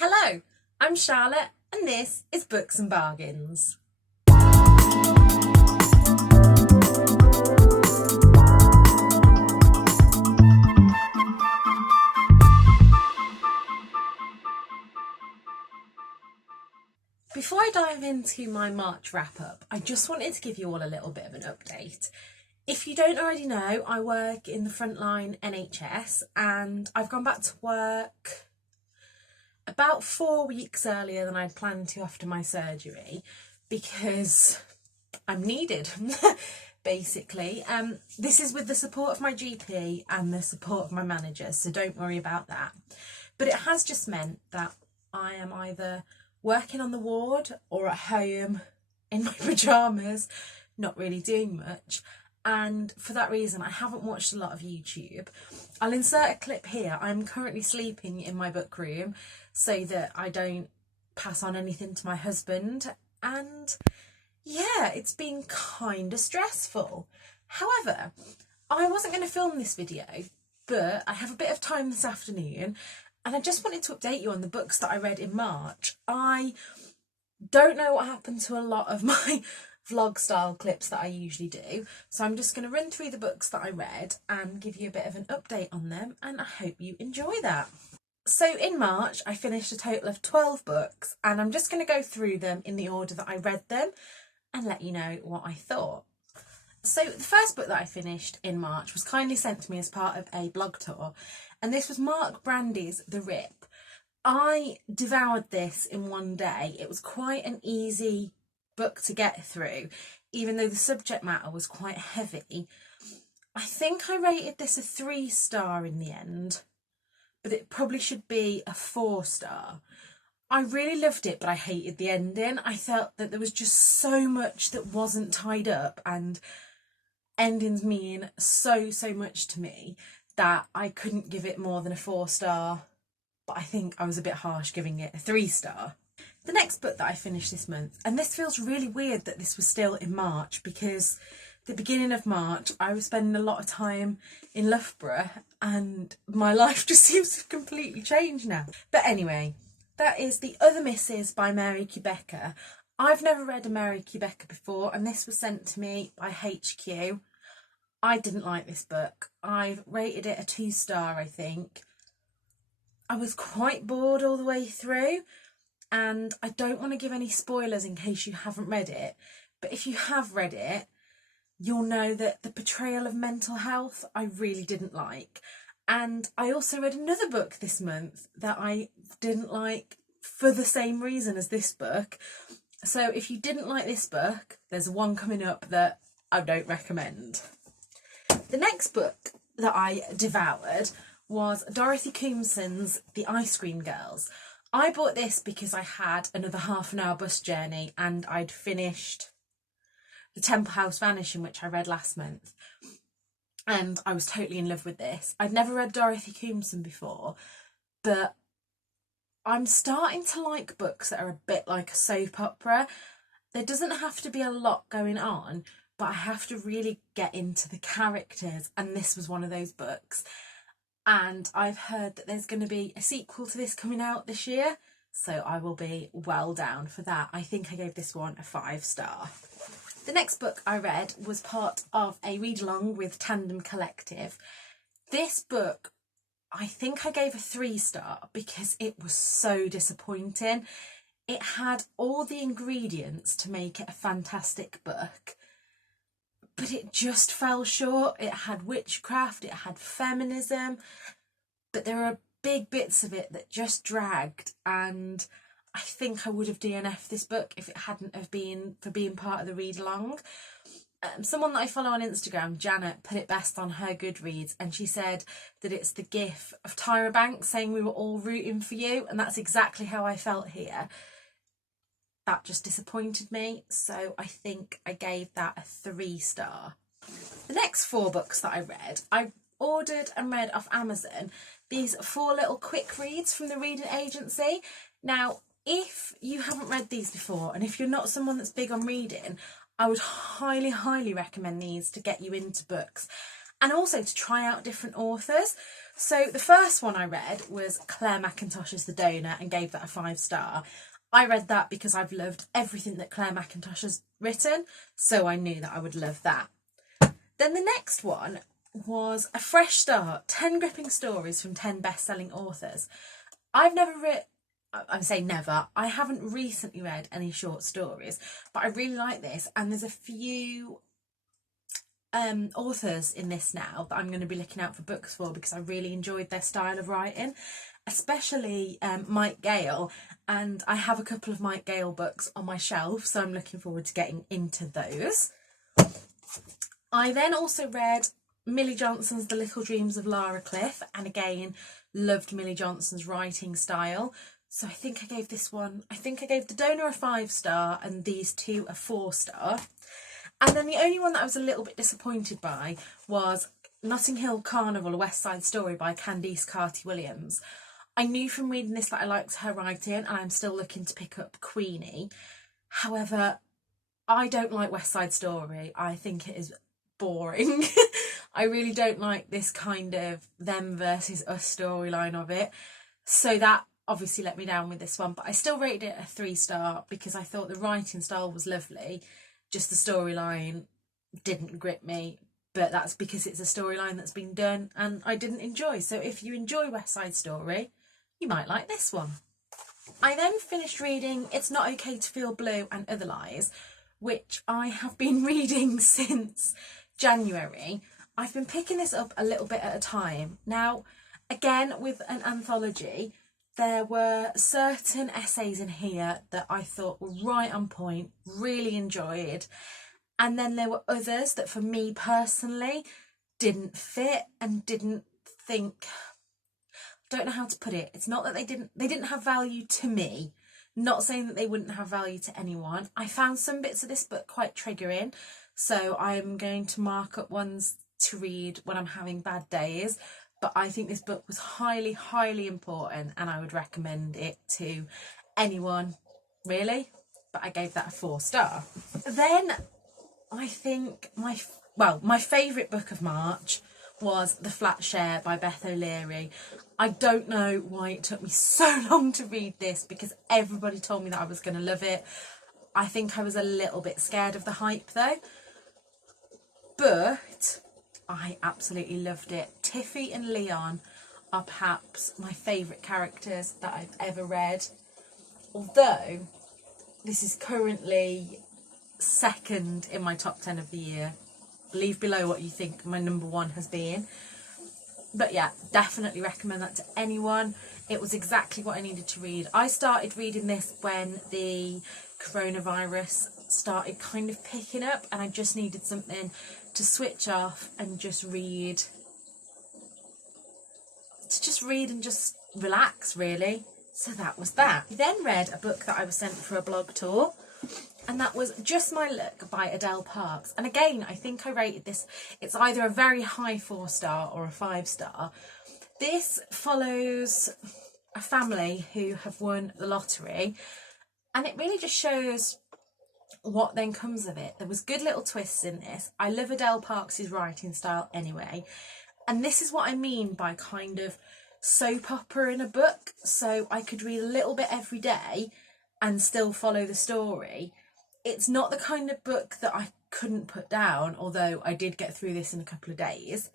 Hello, I'm Charlotte and this is Books and Bargains. Before I dive into my March wrap up, I just wanted to give you all a little bit of an update. If you don't already know, I work in the frontline NHS and I've gone back to work about 4 weeks earlier than I'd planned to after my surgery because I'm needed, basically. This is with the support of my GP and the support of my manager, so don't worry about that. But it has just meant that I am either working on the ward or at home in my pyjamas, not really doing much. And for that reason, I haven't watched a lot of YouTube. I'll insert a clip here. I'm currently sleeping in my book room so that I don't pass on anything to my husband. And yeah, it's been kind of stressful. However, I wasn't going to film this video, but I have a bit of time this afternoon and I just wanted to update you on the books that I read in March. I don't know what happened to a lot of my vlog style clips that I usually do, so I'm just going to run through the books that I read and give you a bit of an update on them, and I hope you enjoy that. So in March I finished a total of 12 books and I'm just going to go through them in the order that I read them and let you know what I thought. So the first book that I finished in March was kindly sent to me as part of a blog tour, and this was Mark Brandy's The Rip. I devoured this in one day. It was quite an easy book to get through, even though the subject matter was quite heavy. I think I rated this a 3-star in the end, but it probably should be a 4-star. I really loved it, but I hated the ending. I felt that there was just so much that wasn't tied up, and endings mean so much to me that I couldn't give it more than a 4-star, but I think I was a bit harsh giving it a 3-star. The next book that I finished this month, and this feels really weird that this was still in March because the beginning of March I was spending a lot of time in Loughborough and my life just seems to have completely changed now. But anyway, that is The Other Misses by Mary Quebecer. I've never read a Mary Quebecer before and this was sent to me by HQ. I didn't like this book. I've rated it a 2-star, I think. I was quite bored all the way through, and I don't want to give any spoilers in case you haven't read it, but if you have read it, you'll know that the portrayal of mental health I really didn't like. And I also read another book this month that I didn't like for the same reason as this book. So if you didn't like this book, there's one coming up that I don't recommend. The next book that I devoured was Dorothy Coomson's The Ice Cream Girls. I bought this because I had another half-an-hour bus journey and I'd finished The Temple House Vanishing, which I read last month, and I was totally in love with this. I'd never read Dorothy Coomson before, but I'm starting to like books that are a bit like a soap opera. There doesn't have to be a lot going on, but I have to really get into the characters, and this was one of those books. And I've heard that there's going to be a sequel to this coming out this year, so I will be well down for that. I think I gave this one a 5-star. The next book I read was part of a read-along with Tandem Collective. This book, I think I gave a 3-star because it was so disappointing. It had all the ingredients to make it a fantastic book, but it just fell short. It had witchcraft, it had feminism, but there are big bits of it that just dragged, and I think I would have DNF'd this book if it hadn't have been for being part of the read-along. Someone that I follow on Instagram, Janet, put it best on her Goodreads, and she said that it's the gif of Tyra Banks saying we were all rooting for you, and that's exactly how I felt here. That just disappointed me, so I think I gave that a 3-star. The next 4 books that I read, I ordered and read off Amazon. These 4 little quick reads from the reading agency. Now, if you haven't read these before, and if you're not someone that's big on reading, I would highly recommend these to get you into books, and also to try out different authors. So the first one I read was Claire Mackintosh's The Donor and gave that a 5-star. I read that because I've loved everything that Claire Mackintosh has written, so I knew that I would love that. Then the next one was A Fresh Start, 10 gripping stories from 10 best-selling authors. I've never read, I'm saying never, I haven't recently read any short stories, but I really like this, and there's a few authors in this now that I'm going to be looking out for books for because I really enjoyed their style of writing, especially Mike Gale, and I have a couple of Mike Gale books on my shelf, so I'm looking forward to getting into those. I then also read Millie Johnson's The Little Dreams of Lara Cliff, and again loved Millie Johnson's writing style, so I think I gave The Donor a 5-star and these two a 4-star. And then the only one that I was a little bit disappointed by was Notting Hill Carnival, A West Side Story by Candice Carty-Williams. I knew from reading this that I liked her writing, and I'm still looking to pick up Queenie. However, I don't like West Side Story. I think it is boring. I really don't like this kind of them versus us storyline of it. So that obviously let me down with this one, but I still rated it a 3-star because I thought the writing style was lovely. Just the storyline didn't grip me, but that's because it's a storyline that's been done and I didn't enjoy. So if you enjoy West Side Story, you might like this one. I then finished reading It's Not Okay to Feel Blue and Other Lies, which I have been reading since January. I've been picking this up a little bit at a time. Now, again, with an anthology, there were certain essays in here that I thought were right on point, really enjoyed. And then there were others that for me personally didn't fit and didn't think, I don't know how to put it. It's not that they didn't have value to me. Not saying that they wouldn't have value to anyone. I found some bits of this book quite triggering. So I'm going to mark up ones to read when I'm having bad days. But I think this book was highly, highly important and I would recommend it to anyone, really. But I gave that a 4-star. Then I think my favourite book of March was The Flatshare by Beth O'Leary. I don't know why it took me so long to read this because everybody told me that I was going to love it. I think I was a little bit scared of the hype though. But I absolutely loved it. Tiffy and Leon are perhaps my favourite characters that I've ever read. Although this is currently second in my top 10 of the year. Leave below what you think my number 1 has been. But yeah, definitely recommend that to anyone. It was exactly what I needed to read. I started reading this when the coronavirus started kind of picking up and I just needed something to switch off and just read. And just relax, really. So that was that. I then read a book that I was sent for a blog tour, and that was Just My Luck by Adele Parks. And again, I think I rated this, it's either a very high 4-star or a 5-star. This follows a family who have won the lottery, and it really just shows what then comes of it. There was good little twists in this. I love Adele Parks' writing style anyway. And this is what I mean by kind of soap opera in a book. So I could read a little bit every day and still follow the story. It's not the kind of book that I couldn't put down, although I did get through this in a couple of days.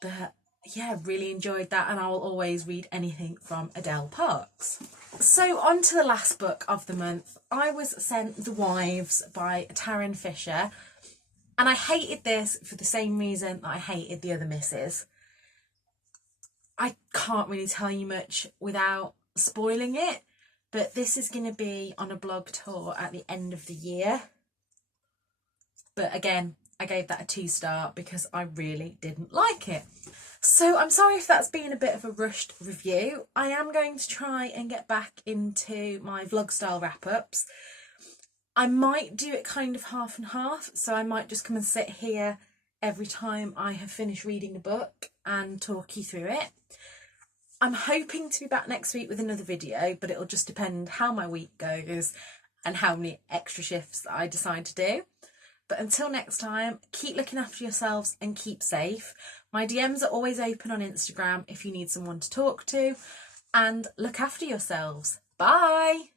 But yeah, really enjoyed that, and I will always read anything from Adele Parks. So on to the last book of the month. I was sent The Wives by Taryn Fisher, and I hated this for the same reason that I hated the other misses. I can't really tell you much without spoiling it, but this is going to be on a blog tour at the end of the year. But again, I gave that a 2-star because I really didn't like it. So I'm sorry if that's been a bit of a rushed review. I am going to try and get back into my vlog style wrap-ups. I might do it kind of half and half, so I might just come and sit here every time I have finished reading a book and talk you through it. I'm hoping to be back next week with another video, but it'll just depend how my week goes and how many extra shifts that I decide to do. But until next time, keep looking after yourselves and keep safe. My DMs are always open on Instagram if you need someone to talk to, and look after yourselves. Bye!